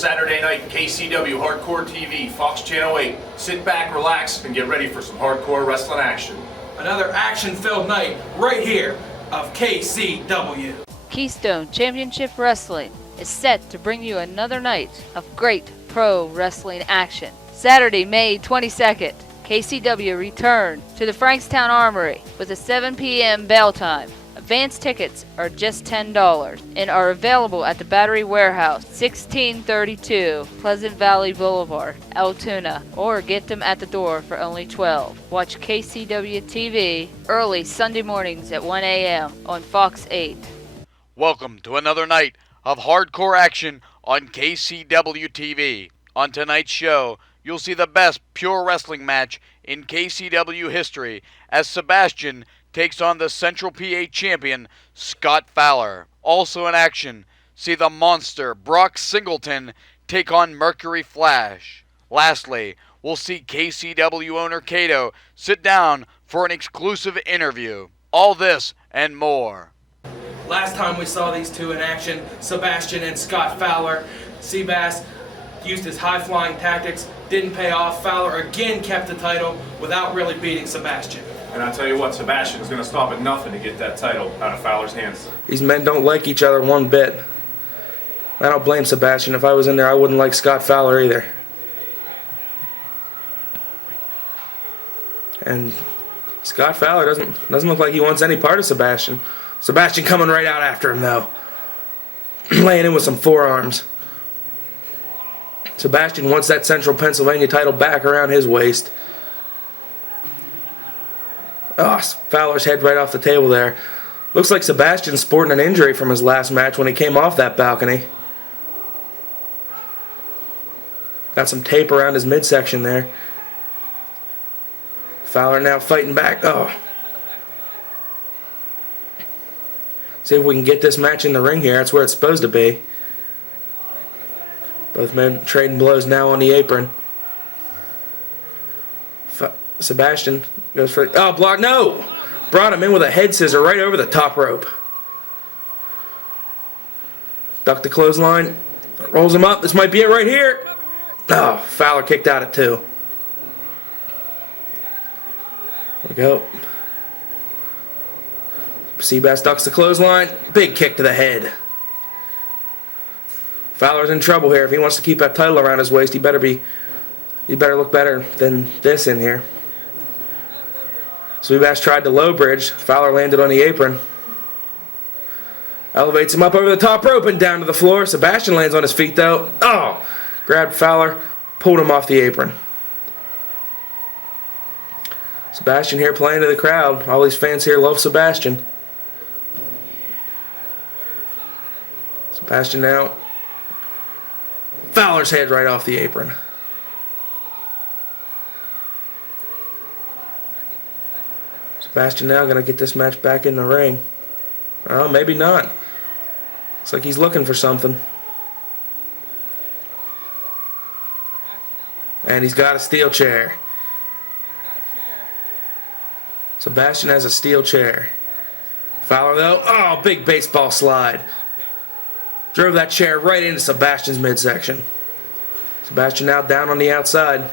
Saturday night, KCW Hardcore TV, Fox Channel 8. Sit back, relax, and get ready for some hardcore wrestling action. Another action-filled night right here of KCW. Keystone Championship Wrestling is set to bring you another night of great pro wrestling action. Saturday, May 22nd, KCW return to the Frankstown Armory with a 7 p.m. bell time. Advance tickets are just $10 and are available at the Battery Warehouse, 1632 Pleasant Valley Boulevard, Altoona, or get them at the door for only $12. Watch KCW TV early Sunday mornings at 1 a.m. on Fox 8. Welcome to another night of hardcore action on KCW TV. On tonight's show, you'll see the best pure wrestling match in KCW history as Sebastian takes on the Central PA champion, Scott Fowler. Also in action, see the monster Brock Singleton take on Mercury Flash. Lastly, we'll see KCW owner Cato sit down for an exclusive interview. All this and more. Last time we saw these two in action, Sebastian and Scott Fowler, Seabass used his high-flying tactics, didn't pay off. Fowler again kept the title without really beating Sebastian. And I'll tell you what, Sebastian's going to stop at nothing to get that title out of Fowler's hands. These men don't like each other one bit. I don't blame Sebastian. If I was in there, I wouldn't like Scott Fowler either. And Scott Fowler doesn't look like he wants any part of Sebastian. Sebastian coming right out after him, though. Laying in with some forearms. Sebastian wants that Central Pennsylvania title back around his waist. Oh, Fowler's head right off the table there. Looks like Sebastian's sporting an injury from his last match when he came off that balcony. Got some tape around his midsection there. Fowler now fighting back. Oh. See if we can get this match in the ring here. That's where it's supposed to be. Both men trading blows now on the apron. Sebastian goes for... Oh, block. No! Brought him in with a head scissor right over the top rope. Duck the clothesline. Rolls him up. This might be it right here. Oh, Fowler kicked out at 2. There we go. Seabass ducks the clothesline. Big kick to the head. Fowler's in trouble here. If he wants to keep that title around his waist, he better look better than this in here. Seabass tried the low bridge. Fowler landed on the apron. Elevates him up over the top rope and down to the floor. Sebastian lands on his feet though. Oh! Grabbed Fowler, pulled him off the apron. Sebastian here playing to the crowd. All these fans here love Sebastian. Sebastian now. Fowler's head right off the apron. Sebastian now going to get this match back in the ring. Oh, maybe not. Looks like he's looking for something. And he's got a steel chair. Sebastian has a steel chair. Fowler though, oh, big baseball slide. Drove that chair right into Sebastian's midsection. Sebastian now down on the outside.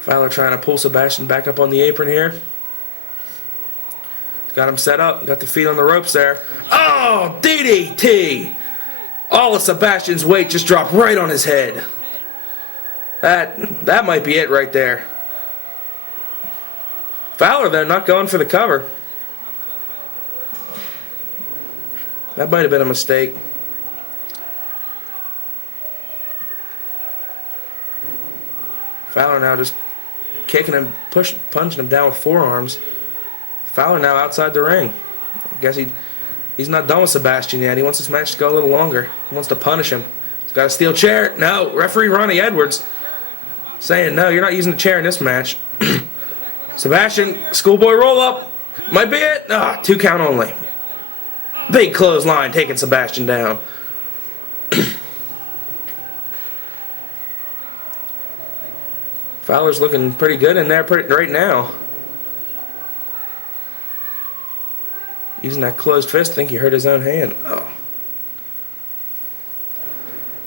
Fowler trying to pull Sebastian back up on the apron here. He's got him set up. Got the feet on the ropes there. Oh, DDT! All of Sebastian's weight just dropped right on his head. That might be it right there. Fowler, though, not going for the cover. That might have been a mistake. Fowler now just kicking him, punching him down with forearms. Fowler now outside the ring. I guess he's not done with Sebastian yet. He wants this match to go a little longer. He wants to punish him. He's got a steel chair. No, referee Ronnie Edwards saying, no, you're not using the chair in this match. Sebastian, schoolboy roll up. Might be it. Ah, 2 count only. Big clothesline taking Sebastian down. Fowler's looking pretty good in there right now. Using that closed fist, I think he hurt his own hand. Oh.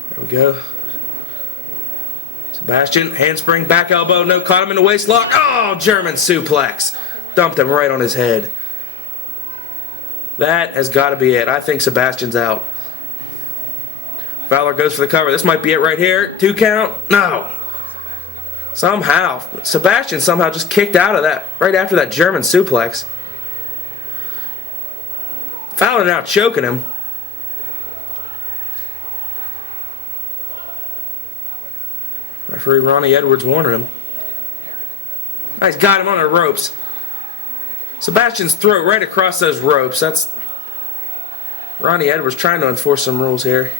There we go. Sebastian, handspring, back elbow, no, caught him in the waist lock. Oh, German suplex. Dumped him right on his head. That has got to be it. I think Sebastian's out. Fowler goes for the cover. This might be it right here. 2 count. No. Somehow, Sebastian somehow just kicked out of that right after that German suplex. Fowler now choking him. Referee Ronnie Edwards warning him. Oh, he's got him on the ropes. Sebastian's throat right across those ropes. That's Ronnie Edwards trying to enforce some rules here.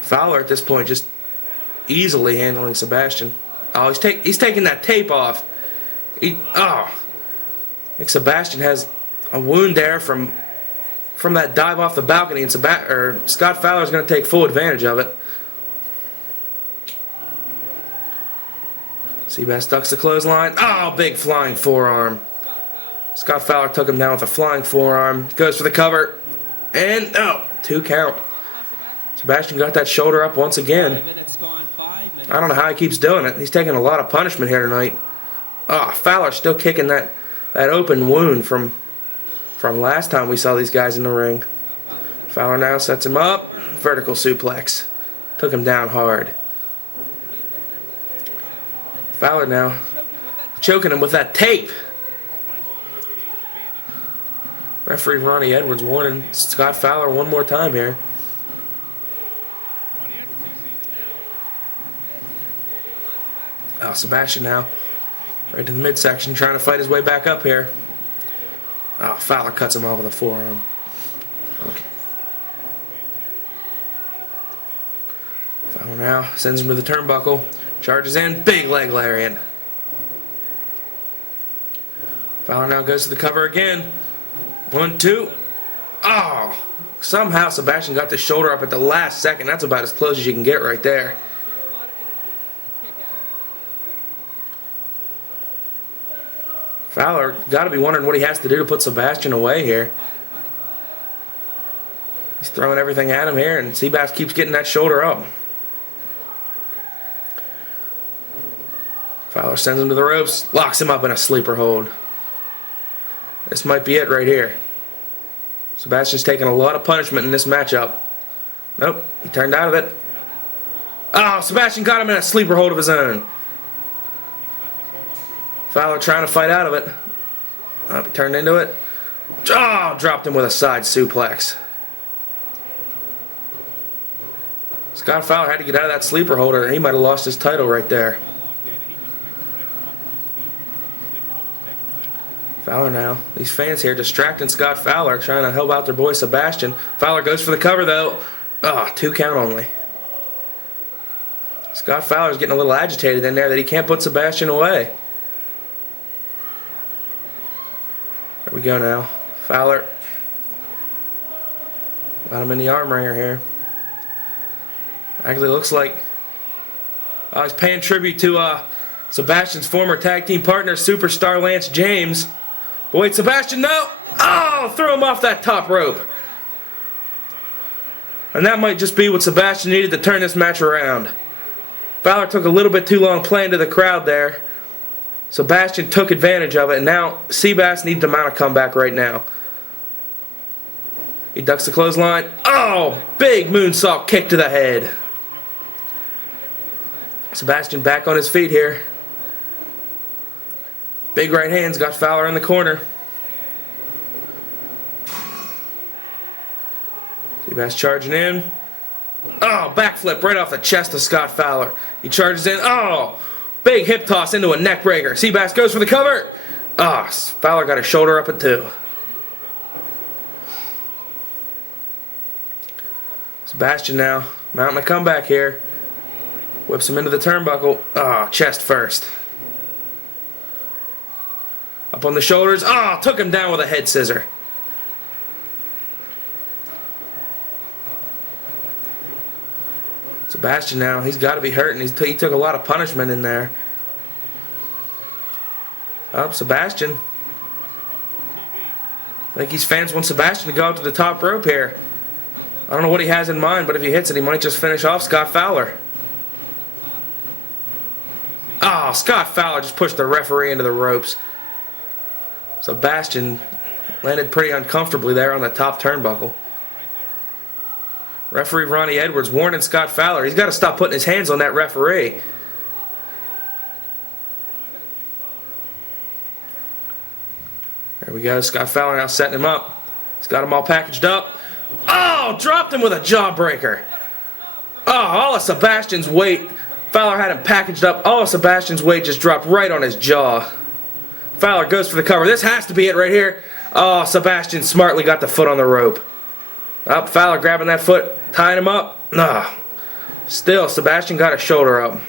Fowler at this point just easily handling Sebastian. Oh, he's taking that tape off. I think Sebastian has a wound there from that dive off the balcony, and Scott Fowler's going to take full advantage of it. Seabass ducks the clothesline. Oh, big flying forearm. Scott Fowler took him down with a flying forearm. Goes for the cover. And, 2 count. Sebastian got that shoulder up once again. I don't know how he keeps doing it. He's taking a lot of punishment here tonight. Fowler still kicking that open wound from last time we saw these guys in the ring. Fowler now sets him up. Vertical suplex. Took him down hard. Fowler now choking him with that tape. Referee Ronnie Edwards warning Scott Fowler one more time here. Sebastian now right to the midsection trying to fight his way back up here. Fowler cuts him off with a forearm. Okay. Fowler now sends him to the turnbuckle. Charges in. Big leg lariat. Fowler now goes to the cover again. 1, 2. Somehow Sebastian got the shoulder up at the last second. That's about as close as you can get right there. Fowler got to be wondering what he has to do to put Sebastian away here. He's throwing everything at him here, and Seabass keeps getting that shoulder up. Fowler sends him to the ropes, locks him up in a sleeper hold. This might be it right here. Sebastian's taking a lot of punishment in this matchup. Nope, he turned out of it. Sebastian got him in a sleeper hold of his own. Fowler trying to fight out of it. He turned into it. Dropped him with a side suplex. Scott Fowler had to get out of that sleeper hold or he might have lost his title right there. Fowler now. These fans here distracting Scott Fowler, trying to help out their boy Sebastian. Fowler goes for the cover though. 2 count only. Scott Fowler's getting a little agitated in there that he can't put Sebastian away. There we go now. Fowler got him in the arm wringer here. Actually looks like he's paying tribute to Sebastian's former tag team partner, Superstar Lance James. But wait, Sebastian, no! Threw him off that top rope. And that might just be what Sebastian needed to turn this match around. Fowler took a little bit too long playing to the crowd there. Sebastian took advantage of it, and now Seabass needs to mount a comeback right now. He ducks the clothesline. Big moonsault kick to the head. Sebastian back on his feet here. Big right hand's got Fowler in the corner. Seabass charging in. Backflip right off the chest of Scott Fowler. He charges in. Big hip toss into a neck breaker. Seabass goes for the cover. Fowler got his shoulder up at 2. Sebastian now mounting a comeback here. Whips him into the turnbuckle. Chest first. Up on the shoulders. Took him down with a head scissor. Sebastian now, he's got to be hurting. He took a lot of punishment in there. Up, Sebastian. I think these fans want Sebastian to go up to the top rope here. I don't know what he has in mind, but if he hits it, he might just finish off Scott Fowler. Oh, Scott Fowler just pushed the referee into the ropes. Sebastian landed pretty uncomfortably there on the top turnbuckle. Referee Ronnie Edwards warning Scott Fowler. He's got to stop putting his hands on that referee. There we go. Scott Fowler now setting him up. He's got him all packaged up. Oh, dropped him with a jawbreaker. Oh, all of Sebastian's weight. Fowler had him packaged up. All of Sebastian's weight just dropped right on his jaw. Fowler goes for the cover. This has to be it right here. Oh, Sebastian smartly got the foot on the rope. Up, Fowler grabbing that foot, tying him up. No. Still, Sebastian got his shoulder up.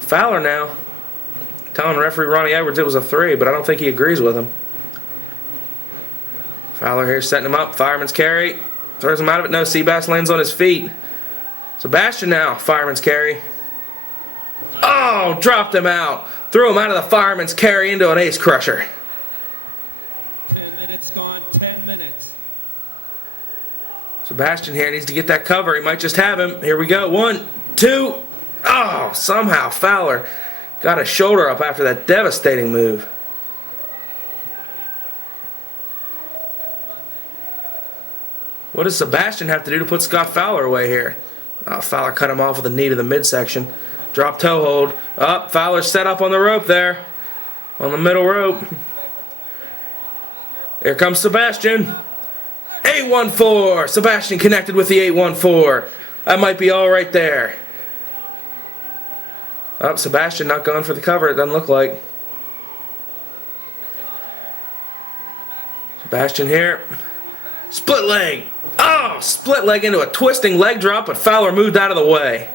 Fowler now telling referee Ronnie Edwards it was a 3, but I don't think he agrees with him. Fowler here setting him up. Fireman's carry. Throws him out of it. No, Seabass lands on his feet. Sebastian now, fireman's carry. Oh, dropped him out. Threw him out of the fireman's carry into an ace crusher. 10 minutes gone, 10 minutes. Sebastian here needs to get that cover. He might just have him. Here we go. 1, 2. Oh, somehow Fowler got a shoulder up after that devastating move. What does Sebastian have to do to put Scott Fowler away here? Oh, Fowler cut him off with a knee to the midsection. Drop toe hold. Up, Fowler's set up on the rope there. On the middle rope. Here comes Sebastian. 814. Sebastian connected with the 814. That might be all right there. Up, Sebastian not going for the cover, it doesn't look like. Sebastian here. Split leg. Oh, split leg into a twisting leg drop, but Fowler moved out of the way.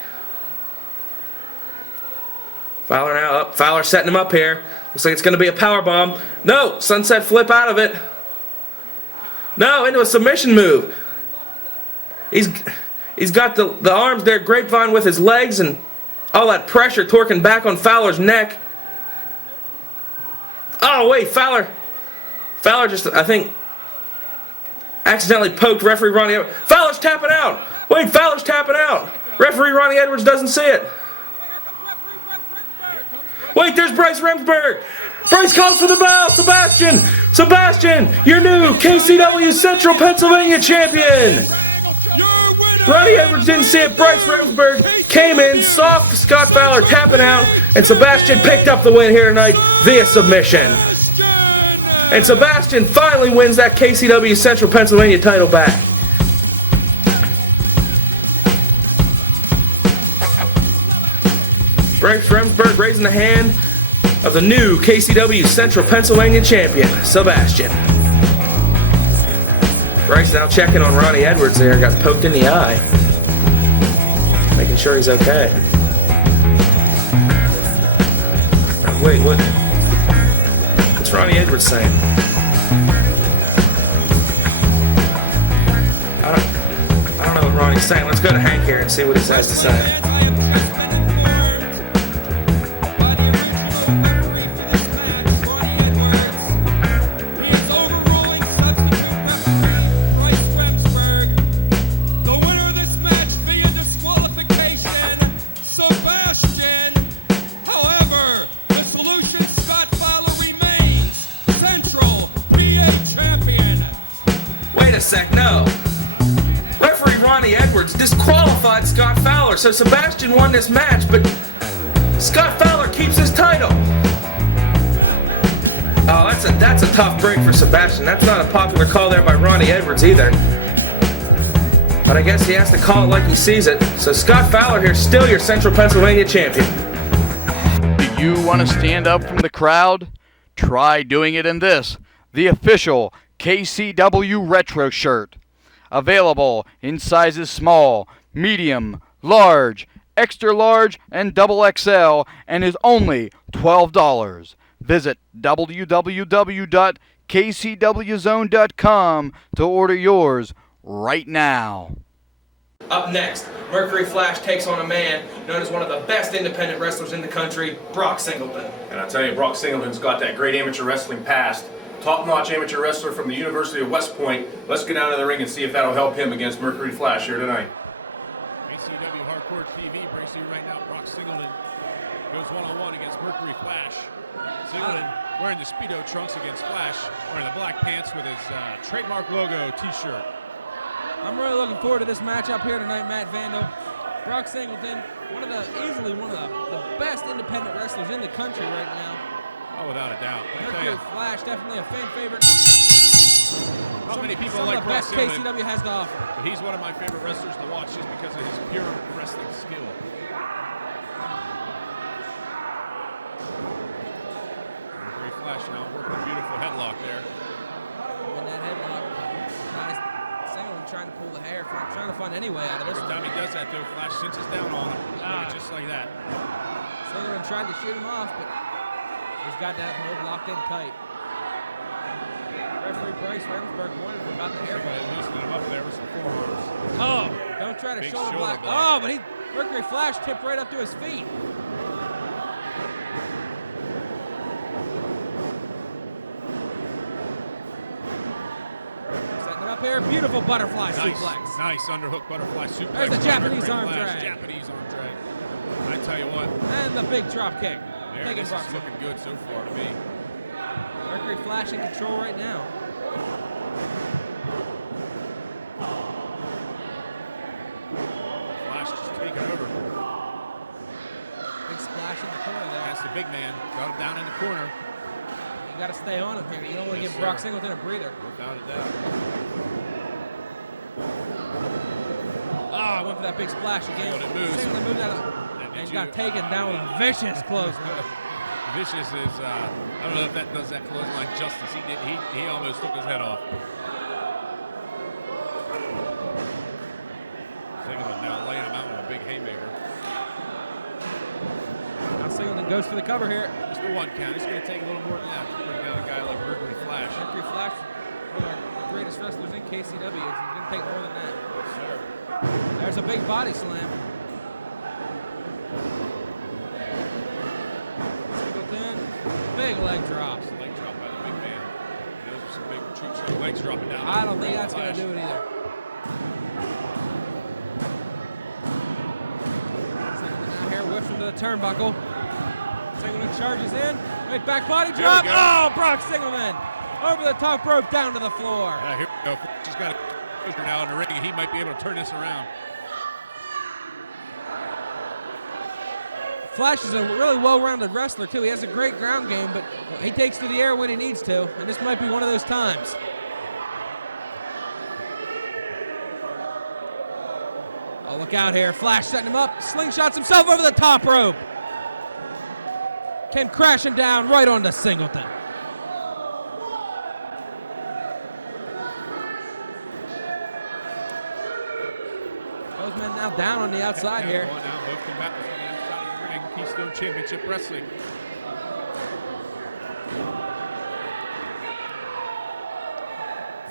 Fowler now up. Fowler setting him up here. Looks like it's going to be a power bomb. No, sunset flip out of it. No, into a submission move. He's got the arms there, grapevine with his legs, and all that pressure torquing back on Fowler's neck. Oh, wait, Fowler just, I think, accidentally poked referee Ronnie Edwards. Fowler's tapping out. Wait, Fowler's tapping out. Referee Ronnie Edwards doesn't see it. Wait, there's Bryce Remsburg. Bryce calls for the bell. Sebastian, your new KCW Central Pennsylvania champion. Ronnie Edwards didn't see it. Bryce Remsburg came in, saw Scott Fowler tapping out, and Sebastian picked up the win here tonight via submission. And Sebastian finally wins that KCW Central Pennsylvania title back. Bryce Remsburg raising the hand of the new KCW Central Pennsylvania champion, Sebastian. Bryce now checking on Ronnie Edwards there, got poked in the eye. Making sure he's okay. Wait, what's Ronnie Edwards saying? I don't know what Ronnie's saying. Let's go to Hank here and see what he has to say. No. Referee Ronnie Edwards disqualified Scott Fowler, so Sebastian won this match, but Scott Fowler keeps his title. Oh, that's a tough break for Sebastian. That's not a popular call there by Ronnie Edwards either. But I guess he has to call it like he sees it. So Scott Fowler here, still your Central Pennsylvania champion. Do you want to stand up from the crowd? Try doing it in this, the official KCW Retro shirt. Available in sizes small, medium, large, extra large, and double XL, and is only $12. Visit www.kcwzone.com to order yours right now. Up next, Mercury Flash takes on a man known as one of the best independent wrestlers in the country, Brock Singleton. And I tell you, Brock Singleton's got that great amateur wrestling past. Top-notch amateur wrestler from the University of West Point. Let's get down to the ring and see if that'll help him against Mercury Flash here tonight. KCW Hardcore TV brings to you right now Brock Singleton goes one-on-one against Mercury Flash. Singleton wearing the Speedo trunks against Flash, wearing the black pants with his trademark logo t-shirt. I'm really looking forward to this matchup here tonight, Matt Vandal. Brock Singleton, easily one of the best independent wrestlers in the country right now. Oh, without a doubt. Mercury Flash, definitely a fan favorite. Not many people some like of the best Brock Singleton, KCW has to offer. but he's one of my favorite wrestlers to watch just because of his pure wrestling skill. Mercury Flash now working a beautiful headlock there. In that headlock, guys, Singleton trying to pull the hair, trying to find any way out of this. Every time he does that, though, Flash cinches down on him. Just like that. Singleton trying to shoot him off, but he's got that hold locked in tight. Referee Bryce Remsburg wondered about the hair. Loosening him up there with some forearms. Oh, don't try to Big shoulder shoulder block. block. Oh, but Mercury Flash tipped right up to his feet. Setting it up here, beautiful butterfly suplex. Nice underhook butterfly suplex. There's the by Japanese Mercury arm Flash. drag. Japanese arm drag. I tell you what, And the big drop kick. there, Taking this Brock is looking good so far to me. Mercury Flash in control right now. Flash just taking over. Big splash in the corner there. That's the big man. Got him down in the corner. You got to stay on him here. You don't want to Yes, give Brock sir. Singleton a breather. Without a doubt. Ah, went for that big splash again. When it moves. Singleton moved out of and got taken down with a vicious clothesline. Vicious is, I don't know if that does that clothesline justice. He almost took his head off. Singleton now laying him out with a big haymaker. Now Singleton goes for the cover here. Just the one count. It's going to take a little more than that to bring down a guy like Mercury Flash. Mercury Flash, one of the greatest wrestlers in KCW. It's going to take more than that. Yes, sir. There's a big body slam. Singleton, big leg drop. It's a leg drop by the big man. Those are some big tree trunk legs dropping down. I don't think that's going to do it either. Singleton now here whips into the turnbuckle. Singleton charges in. Right back body There drop. we go. Oh, Brock Singleton over the top rope down to the floor. Here we go. He's got a poker now in the ring, and he might be able to turn this around. Flash is a really well-rounded wrestler, too. He has a great ground game, but he takes to the air when he needs to, and this might be one of those times. Oh, look out here. Flash setting him up. Slingshots himself over the top rope. Came crashing down right onto Singleton. Those men now down on the outside here. Going down, both combatants on the outside of the ring. Keystone Championship Wrestling.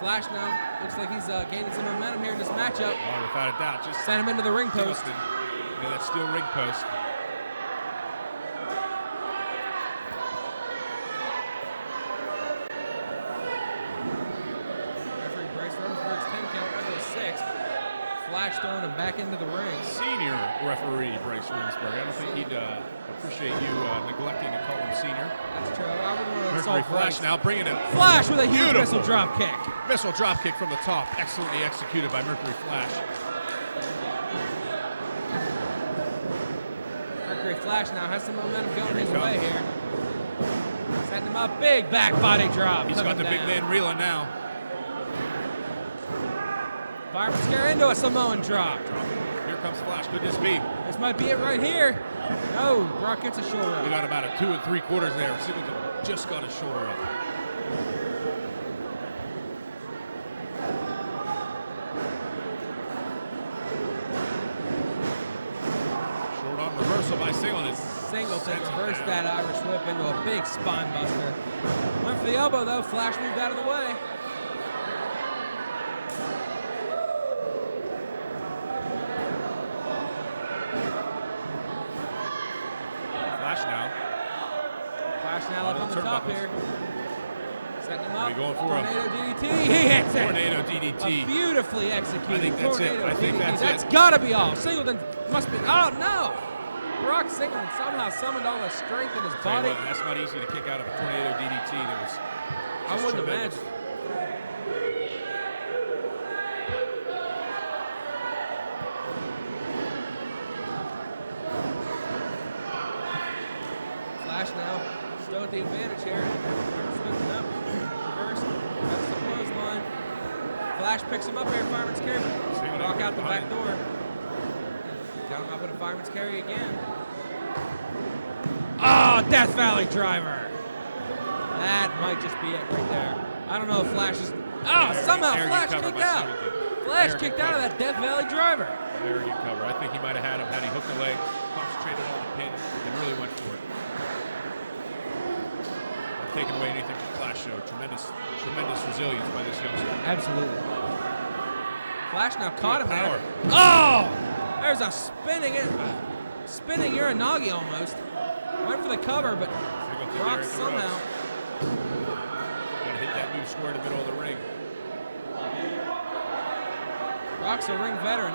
Flash now looks like he's gaining some momentum here in this matchup. Oh, without a doubt. Just Sent him into the ring post. Justin. Yeah, that steel ring post. Referee Bryce Remsburg's 10 count right to a 6. Flash throwing him back into the ring. Senior referee Bryce Remsburg. I don't think he'd appreciate you neglecting to call him senior. That's true. I wouldn't want to Mercury insult Flash Bryce. now bringing it. Flash with a huge Beautiful. missile drop kick. Missile drop kick from the top. Excellently executed by Mercury Flash. Mercury Flash now has some momentum going his way here. Setting him up. Big back body drop. He's Took got him the big down. man reeling now. Fireman scare into a Samoan drop. Here comes Flash. Could this be? This might be it right here. No, Brock gets a shoulder We up. got about a 2 3/4 there. Singleton just got his shoulder up. Short arm reversal by Singleton. Singleton reversed that Irish whip into a big spine buster. Went for the elbow though. Flash moved out of the way. here. Setting him up. What are you going for? Tornado DDT. He hits it. Tornado DDT. A beautifully executed I think that's it. tornado I think DDT. that's That's it. got to be all. Singleton must be. Oh, no. Brock Singleton somehow summoned all the strength in his Tell you body. what, that's not easy to kick out of a tornado DDT. That was I just wouldn't tremendous. imagine. Flash now, still at the advantage here. Switching up, reverse, that's the clothesline. Flash picks him up here, fireman's carry. Brock out the back door. Got him up in a fireman's carry again. Oh, Death Valley driver. That might just be it right there. I don't know if Flash is. Oh, somehow Flash kicked out. Flash kicked out of that Death Valley driver. Very good cover. I think he might have had him had he hooked the leg, concentrated on the pin, and really went for it. Not taking away anything from Flash, though. Tremendous resilience by this youngster. Absolutely. Flash now caught him Power. there. Oh! There's a spinning Uranagi almost. Went for the cover, but Brock somehow. Gotta hit that move square in the middle of the ring. Brock's a ring veteran.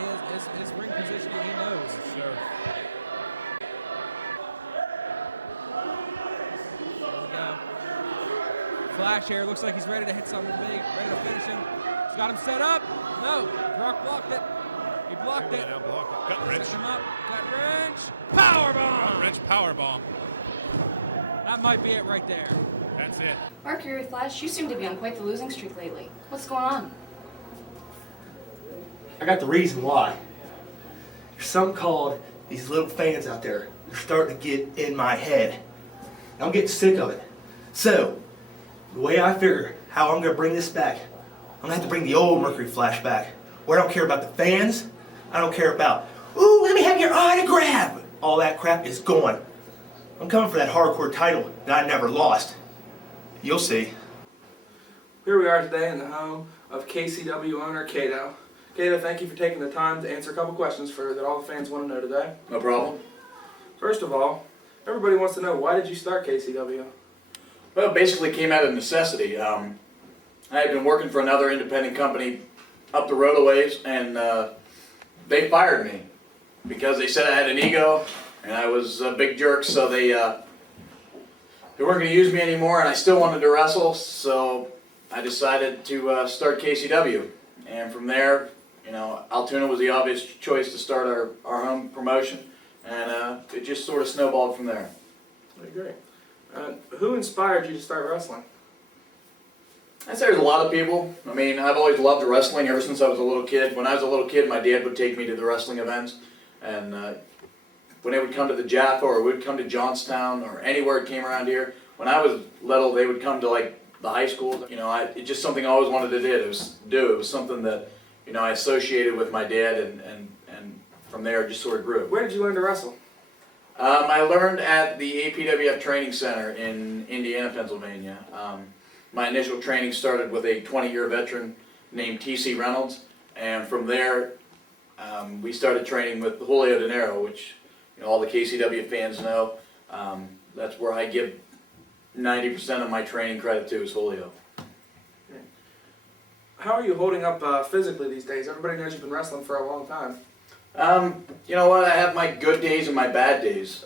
His ring positioning he knows. Sure. There we go. Flash here. Looks like he's ready to hit something big. Ready to finish him. He's got him set up. No. Brock blocked it. He blocked it. Now block it. Gut wrench. Setting him up. Gut wrench. Powerbomb. Gut wrench power bomb. That might be it right there. That's it. Mercury Flash, you seem to be on quite the losing streak lately. What's going on? I got the reason why. There's something called these little fans out there. They're starting to get in my head. I'm getting sick of it. So, the way I figure how I'm going to bring this back, I'm going to have to bring the old Mercury Flash back. Where I don't care about the fans. I don't care about, ooh, let me have your autograph. All that crap is gone. I'm coming for that hardcore title that I never lost. You'll see. Here we are today in the home of KCW owner Cato. Cato, thank you for taking the time to answer a couple questions that all the fans want to know today. No problem. First of all, everybody wants to know, why did you start KCW? Well, it basically came out of necessity. I had been working for another independent company up the road a ways, and they fired me because they said I had an ego and I was a big jerk, so they weren't going to use me anymore, and I still wanted to wrestle, so I decided to start KCW. And from there, you know, Altoona was the obvious choice to start our home promotion, and it just sort of snowballed from there. Okay, great. Who inspired you to start wrestling? I'd say there's a lot of people. I mean, I've always loved wrestling ever since I was a little kid. When I was a little kid, my dad would take me to the wrestling events, and when they would come to the Jaffa or would come to Johnstown or anywhere it came around here, when I was little, they would come to like the high school. You know, it's just something I always wanted to do. It was something that, you know, I associated with my dad, and from there it just sort of grew. Where did you learn to wrestle? I learned at the APWF Training Center in Indiana, Pennsylvania. My initial training started with a 20-year veteran named T.C. Reynolds, and from there we started training with Julio De Niro, which, you know, all the KCW fans know. That's where I give 90% of my training credit to is Julio. How are you holding up physically these days? Everybody knows you've been wrestling for a long time. You know what? I have my good days and my bad days.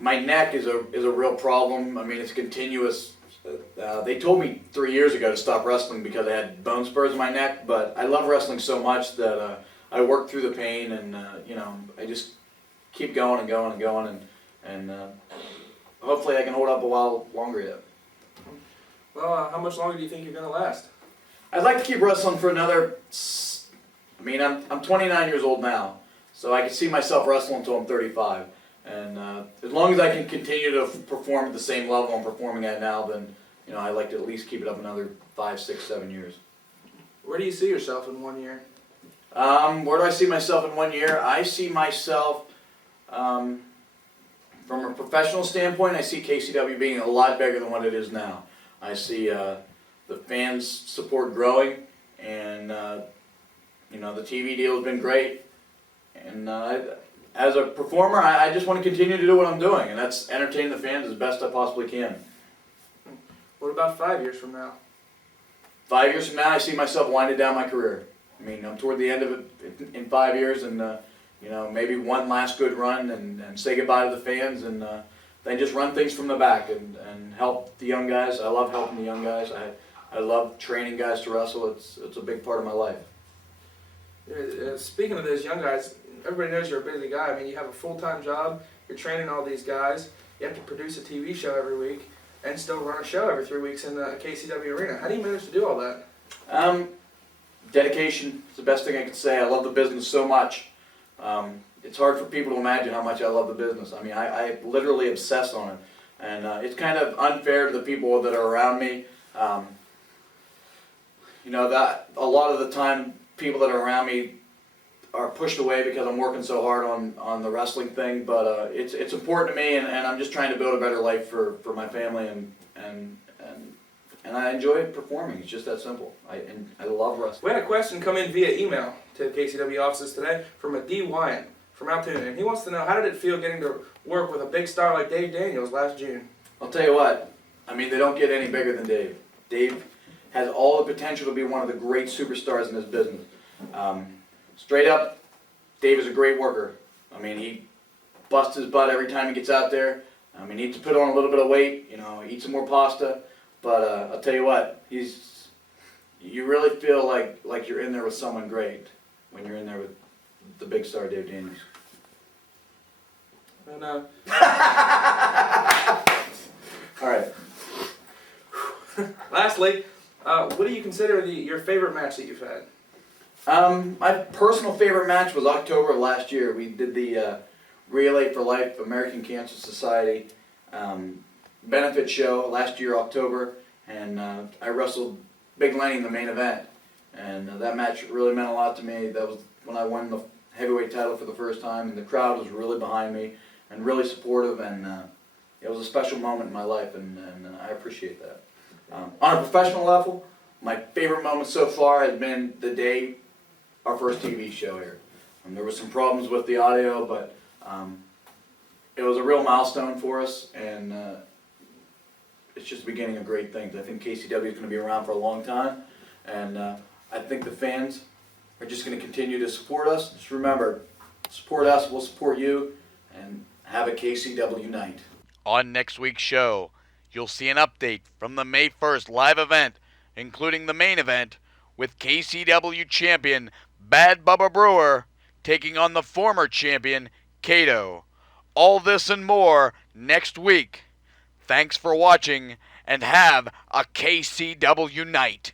My neck is a real problem. I mean, it's continuous. They told me 3 years ago to stop wrestling because I had bone spurs in my neck, but I love wrestling so much that I work through the pain, and you know, I just keep going and going and going, and hopefully I can hold up a while longer yet. Well, how much longer do you think you're going to last? I'd like to keep wrestling for another. I mean, I'm 29 years old now, so I can see myself wrestling until I'm 35. And as long as I can continue to perform at the same level I'm performing at now, then, you know, I'd like to at least keep it up another 5, 6, 7 years. Where do you see yourself in 1 year? Where do I see myself in 1 year? I see myself, from a professional standpoint, I see KCW being a lot bigger than what it is now. I see the fans' support growing, and you know, the TV deal has been great, and I as a performer, I just want to continue to do what I'm doing, and that's entertain the fans as best I possibly can. What about 5 years from now? 5 years from now, I see myself winding down my career. I mean, I'm toward the end of it in 5 years, and maybe one last good run, and say goodbye to the fans, and then just run things from the back and help the young guys. I love helping the young guys. I love training guys to wrestle. It's a big part of my life. Speaking of those young guys, everybody knows you're a busy guy. I mean, you have a full-time job. You're training all these guys. You have to produce a TV show every week and still run a show every 3 weeks in the KCW arena. How do you manage to do all that? Dedication is the best thing I can say. I love the business so much. It's hard for people to imagine how much I love the business. I mean, I literally obsess on it. And it's kind of unfair to the people that are around me. That a lot of the time, people that are around me are pushed away because I'm working so hard on the wrestling thing. But it's important to me, and I'm just trying to build a better life for my family, and I enjoy performing. It's just that simple. I love wrestling. We had a question come in via email to the KCW offices today from a D. Wyatt from Altoona, and he wants to know, how did it feel getting to work with a big star like Dave Daniels last June? I'll tell you what, I mean, they don't get any bigger than Dave. Dave has all the potential to be one of the great superstars in this business. Straight up, Dave is a great worker. I mean, he busts his butt every time he gets out there. I mean, he needs to put on a little bit of weight, eat some more pasta. But I'll tell you what, you really feel like you're in there with someone great when you're in there with the big star Dave Daniels. And, All right. Lastly, what do you consider your favorite match that you've had? My personal favorite match was October of last year. We did the Relay for Life American Cancer Society benefit show last year, October, and I wrestled Big Lenny in the main event. And that match really meant a lot to me. That was when I won the heavyweight title for the first time, and the crowd was really behind me and really supportive, and it was a special moment in my life, and I appreciate that. On a professional level, my favorite moment so far has been the day our first TV show aired. There were some problems with the audio, but it was a real milestone for us, and it's just the beginning of great things. I think KCW is going to be around for a long time, and I think the fans are just going to continue to support us. Just remember, support us, we'll support you, and have a KCW night. On next week's show, you'll see an update from the May 1st live event, including the main event, with KCW champion Bad Bubba Brewer taking on the former champion Kato. All this and more next week. Thanks for watching, and have a KCW night.